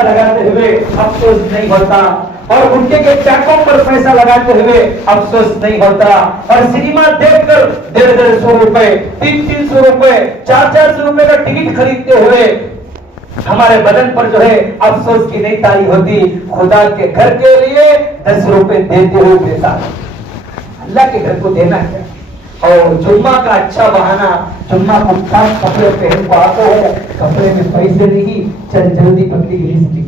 پیسہ لگاتے ہوئے افسوس نہیں ہوتا، اور گٹکے کے چاکوں پر پیسہ لگاتے ہوئے افسوس نہیں ہوتا، اور سنیما دیکھ کر 150 روپے 300 روپے 400 روپے کا ٹکٹ خریدتے ہوئے ہمارے بدن پر جو ہے افسوس کی نہیں تاری ہوتی۔ خدا کے گھر کے لیے 10 روپے دیتے ہوئے دیتا، اللہ کے گھر کو دینا ہے۔ اور جمعہ کا اچھا بہانہ، جمعہ کو خاص کپڑے پہن کو آتا ہے، کپڑے میں پیسے نہیں، چل جلدی پتلی رزق کی،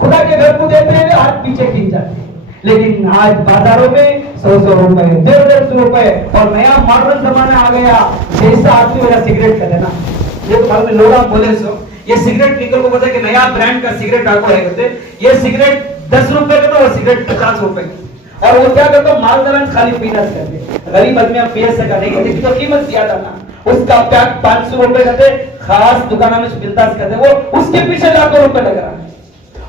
خدا کے گھر کو دیتے ہوئے ہاتھ پیچھے کھینچ جاتے ہیں۔ لیکن آج بازاروں میں 100 روپے 150 روپے، اور نیا ماڈرن زمانہ آ گیا، جیسا آدمی میرا سگریٹ کا دینا، یہ تو میں لوگ بولے سو یہ سگریٹ نکل کو بتا کہ نیا برانڈ کا سگریٹ آپ کو ہے کہتے، یہ سگریٹ 10 روپے کا تو وہ سگریٹ 50 روپے کی، اور وہ کیا کرتا ہوں مالداران خالی پینا کرتے، غریب آدمی آپ پی سکا نہیں کہتے، تو قیمت زیادہ نا، اس کا پیک 500 روپے کا تھے، خاص دکانوں میں ملتا کرتے، وہ اس کے پیچھے لاکھوں روپے لگ رہا ہے،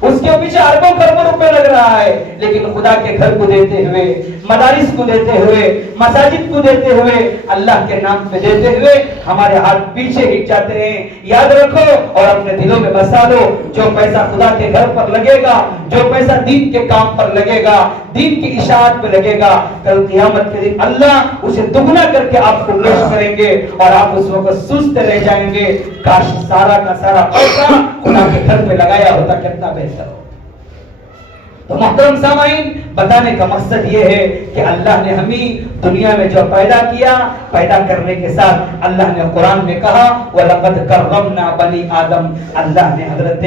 اس کے پیچھے اربوں خربوں روپے لگ رہا ہے۔ لیکن خدا کے گھر کو دیتے ہوئے، مدارس کو دیتے ہوئے، مساجد کو دیتے ہوئے، اللہ کے نام پہ دیتے ہوئے ہمارے ہاتھ پیچھے ہٹ جاتے ہیں۔ یاد رکھو اور اپنے دلوں میں بسا لو، جو پیسہ خدا کے گھر پر لگے گا، جو پیسہ دین کے کام پر لگے گا، دین کی اشاعت پہ لگے گا، کل قیامت کے دن اللہ اسے دگنا کر کے آپ کو پیش کریں گے، اور آپ اس وقت سست رہ جائیں گے۔ کاش سارا کا سارا پیسہ خدا کے گھر پہ لگایا ہوتا، کتنا بہتر ہو۔ تو محترم سامعین، بتانے کا مقصد یہ ہے کہ اللہ نے ہمیں دنیا میں جو پیدا کیا، پیدا کرنے کے ساتھ اللہ نے قرآن میں کہا وَلَقَدْ كَرَّمْنَا بَنِي آدم، اللہ نے حضرت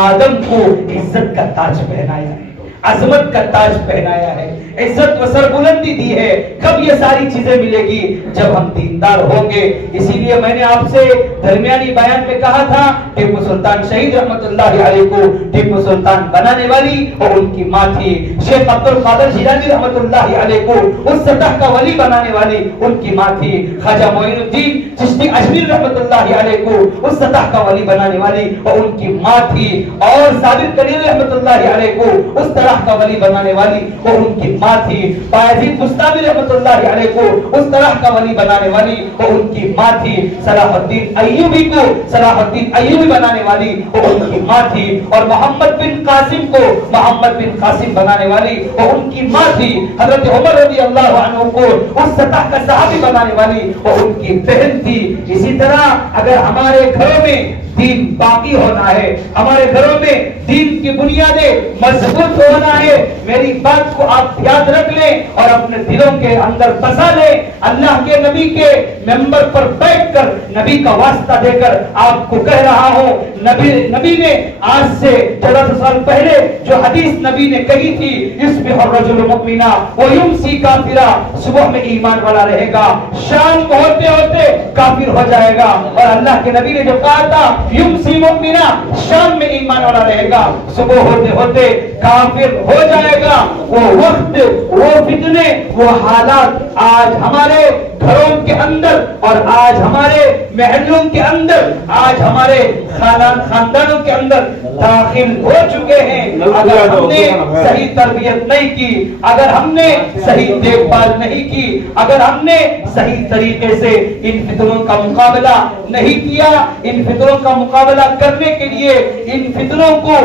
آدم کو عزت کا تاج پہنایا ہے، عظمت کا تاج پہنایا ہے، عزت و سربلندی دی ہے۔ کب یہ ساری چیزیں ملے گی؟ جب ہم دیندار ہوں گے۔ اسی لیے میں نے آپ سے درمیانی بیان میں کہا تھا، ٹیپو سلطان شہید رحمت اللہ علیہ کو ٹیپو سلطان بنانے والی اور ان کی ماں تھی، شیخ عبد القادر جیلانی رحمت اللہ علیہ کو اس سطح کا ولی بنانے والی ان کی ماں تھی، خواجہ معین الدین چشتی اجمیر رحمت اللہ علیہ کو اس سطح کا ولی بنانے والی اور ان کی ماں تھی، اور صابر کلیم رحمت اللہ علیہ کو اس طرح کا ولی بنانے والی اور ان کی ماں تھی، بایزید بستامی رحمت اللہ علیہ کو اس طرح کا ولی بنانے والی اور ان کی ماں تھی، صلاح الدین ایوبی کو صلاح الدین ایوبی بنانے والی اور ان کی ماں تھی، اور محمد بن قاسم کو محمد بن قاسم بنانے والی اور ان کی ماں تھی، حضرت عمر رضی اللہ عنہ کو اس سطح کا صحابی بنانے والی اور ان کی بہن تھی۔ اسی طرح اگر ہمارے گھروں میں دین باقی ہونا ہے، ہمارے گھروں میں دین کی بنیادیں مضبوط ہونا ہے، میری بات کو آپ یاد رکھ لیں اور اپنے دلوں کے اندر بسا لیں۔ اللہ کے نبی کے ممبر پر بیٹھ کر نبی کا واسطہ دے کر آپ کو کہہ رہا ہوں، نبی نے آج سے 1400 سال پہلے جو حدیث نبی نے کہی تھی، یصبح الرجل مؤمنا ویمسی کافرا، صبح میں ایمان والا رہے گا، شام کو ہوتے ہوتے کافر ہو جائے گا، اور اللہ کے نبی نے جو کہا تھا یمسی مؤمنا، شام میں ایمان والا رہے گا، صبح ہوتے ہوتے کافر ہو جائے گا۔ وہ وقت، وہ فتنے، وہ حالات آج ہمارے گھروں کے اندر اور آج ہمارے محلوں کے اندر، آج ہمارے خاندانوں کے اندر داخل ہو چکے ہیں۔ اگر ہم نے صحیح تربیت نہیں کی، اگر ہم نے صحیح دیکھ بھال نہیں کی، اگر ہم نے صحیح طریقے سے ان فتنوں کا مقابلہ نہیں کیا، ان فتنوں کا مقابلہ کرنے کے لیے، ان فتنوں کو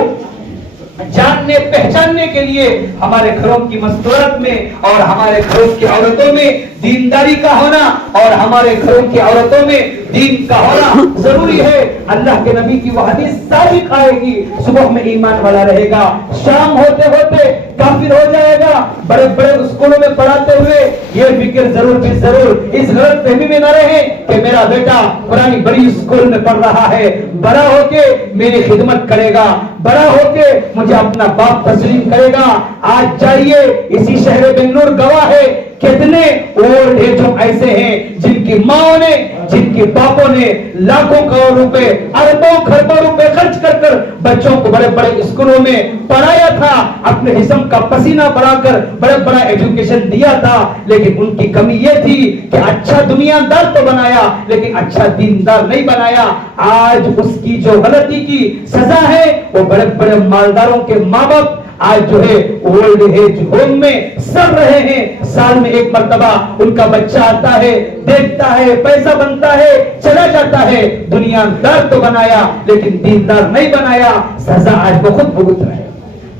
جاننے پہچاننے کے لیے ہمارے گھروں کی مستورت میں اور ہمارے گھروں کی عورتوں میں دینداری کا ہونا اور ہمارے گھروں کی عورتوں میں دین کا ہونا ضروری ہے۔ اللہ کے نبی کی وہ حدیث ثابت آئے گی، صبح میں ایمان والا رہے گا، شام ہوتے ہوتے کافر ہو جائے گا۔ بڑے بڑے اسکولوں میں پڑھاتے ہوئے یہ فکر ضرور بھی ضرور اس غلط فہمی میں نہ رہے کہ میرا بیٹا پرانی بڑی اسکول میں پڑھ رہا ہے، بڑا ہو کے میری خدمت کرے گا، بڑا ہو کے مجھے اپنا باپ تسلیم کرے گا۔ آج جائیے، اسی شہر بنگلور گواہ ہے، کتنے اولڈ ایج ہوم ایسے ہیں جن کی ماں نے، جن کے باپوں نے لاکھوں کروڑ روپے، اربوں خربوں روپے خرچ کر کر بچوں کو بڑے بڑے اسکولوں میں پڑھایا تھا، اپنے جسم کا پسینہ بڑھا کر بڑے بڑا ایجوکیشن دیا تھا، لیکن ان کی کمی یہ تھی کہ اچھا دنیا دار تو بنایا لیکن اچھا دیندار نہیں بنایا۔ آج اس کی جو غلطی کی سزا ہے، وہ بڑے بڑے مالداروں کے ماں باپ آج جو ہے اولڈ ایج ہوم میں سڑ رہے ہیں۔ سال میں ایک مرتبہ ان کا بچہ آتا ہے، دیکھتا ہے، پیسہ بنتا ہے، چلا جاتا جاتا ہے دنیا دار تو بنایا لیکن دیندار نہیں بنایا، سزا آج بخود بھگت رہے۔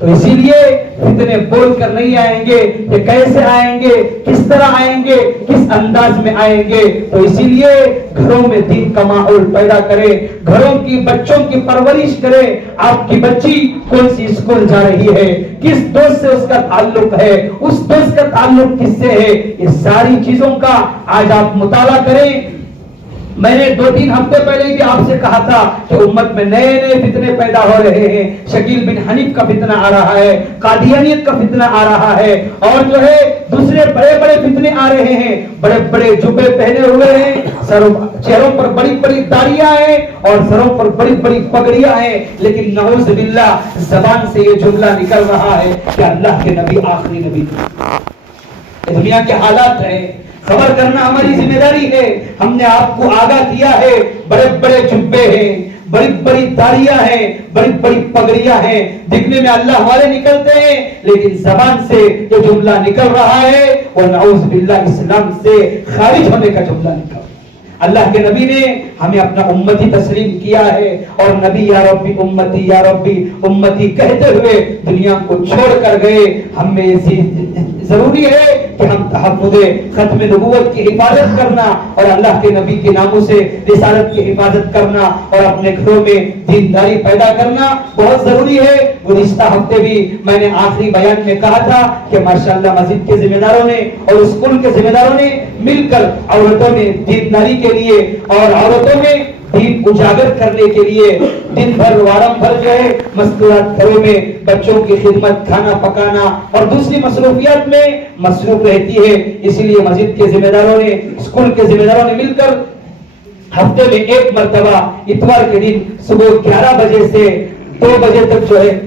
تو اسی لیے فتنے بول کر نہیں آئیں گے کہ کیسے آئیں گے، کس طرح آئیں گے، کس انداز میں آئیں گے۔ تو اسی لیے گھروں میں دین کا ماحول پیدا کرے، گھروں کی بچوں کی پرورش کرے۔ آپ کی بچی کون سی اسکول جا رہی ہے، کس دوست سے اس کا تعلق ہے، اس دوست کا تعلق کس سے ہے، یہ ساری چیزوں کا آج آپ مطالعہ کریں۔ میں نے 2-3 ہفتے پہلے بھی آپ سے کہا تھا کہ امت میں نئے نئے فتنے پیدا ہو رہے ہیں۔ شکیل بن حنیف کا فتنہ آ رہا ہے، قادیانیت کا فتنہ آ رہا ہے، اور جو ہے دوسرے بڑے بڑے فتنے آ رہے ہیں۔ بڑے بڑے جبے پہنے ہوئے ہیں، چہروں پر بڑی بڑی داڑیاں ہیں اور سروں پر بڑی بڑی پگڑیاں ہیں، لیکن نعوذ باللہ زبان سے یہ جملہ نکل رہا ہے کہ اللہ کے نبی آخری نبی تھے۔ یہ دنیا کے حالات ہیں، خبر کرنا ہماری ذمہ داری ہے۔ ہم نے آپ کو آگاہ کیا ہے، بڑے بڑے جبے ہیں، بڑی بڑی داڑیاں ہیں، بڑی بڑی پگڑیاں ہیں، دکھنے میں اللہ والے نکلتے ہیں، لیکن زبان سے جو جملہ نکل رہا ہے وہ نعوذ باللہ اسلام سے خارج ہونے کا جملہ نکل رہا ہے۔ اللہ کے نبی نے ہمیں اپنا امتی تسلیم کیا ہے، اور نبی یا ربی امتی یا ربی امتی کہتے ہوئے دنیا کو چھوڑ کر گئے۔ ہم میں ضروری ہے کہ ہم تحفظ ختم نبوت کی حفاظت کرنا اور اللہ کے نبی کے ناموں سے رسالت کی حفاظت کرنا اور اپنے گھروں میں دینداری پیدا کرنا بہت ضروری ہے۔ گزشتہ ہفتے بھی میں نے آخری بیان میں کہا تھا کہ ماشاءاللہ مسجد کے ذمہ داروں نے اور اسکول کے ذمہ داروں نے مل کر عورتوں نے دینداری کے لیے اور عورتوں میں دین اجاگر کرنے کے لیے دن بھر وارم بھر جو ہے مستورات گھروں میں بچوں کی خدمت، کھانا پکانا اور دوسری مصروفیات میں مصروف رہتی ہے۔ اسی لیے مسجد کے ذمہ داروں نے، اسکول کے ذمہ داروں نے مل کر ہفتے میں ایک مرتبہ اتوار کے دن صبح 11 بجے سے 2 بجے تک جو ہے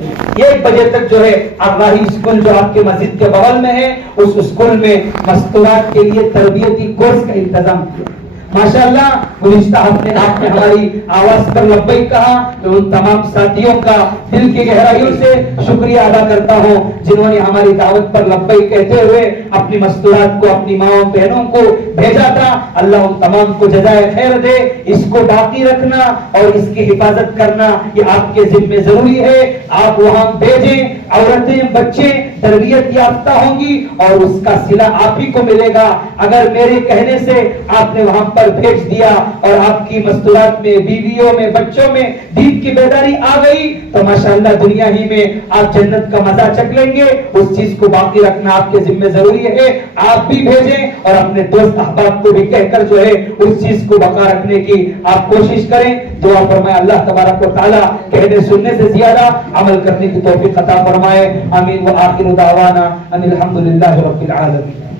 1 بجے تک جو ہے آگاہی اسکول جو آپ کے مسجد کے بغل میں ہے اس اسکول میں مستورات کے لیے تربیتی کورس کا انتظام کیا۔ ماشاءاللہ گزشتہ ہفتے آپ نے ہماری آواز پر لبیک کہا، تو ان تمام ساتھیوں کا دل کی گہرائیوں سے شکریہ ادا کرتا ہوں جنہوں نے ہماری دعوت پر لبیک کہتے ہوئے اپنی مستورات کو اپنی ماں بہنوں کو بھیجا تھا۔ اللہ ان تمام کو جزائے خیر دے۔ اس کو باقی رکھنا اور اس کی حفاظت کرنا یہ آپ کے ذمہ ضروری ہے۔ آپ وہاں بھیجیں، عورتیں بچے تربیت یافتہ ہوں گی اور اس کا صلہ آپ ہی کو ملے گا۔ اگر میرے کہنے سے آپ نے وہاں پر بھیج دیا اور آپ کی مستورات میں، بیویوں میں، بچوں میں دین کی بیداری آ گئی تو ماشاءاللہ دنیا ہی میں آپ جنت کا مزہ چکھ لیں گے۔ اس چیز کو باقی رکھنا آپ کے ذمہ ضروری ہے۔ آپ بھی بھیجیں اور اپنے دوست احباب کو بھی کہہ کر جو ہے اس چیز کو بقا رکھنے کی آپ کوشش کریں۔ دعا فرمائے اللہ تبارک و تعالی کہنے سننے سے زیادہ عمل کرنے کی توفیق عطا فرمائے۔ آمین۔ وآخر دعوانا ان الحمد للہ رب العالمین۔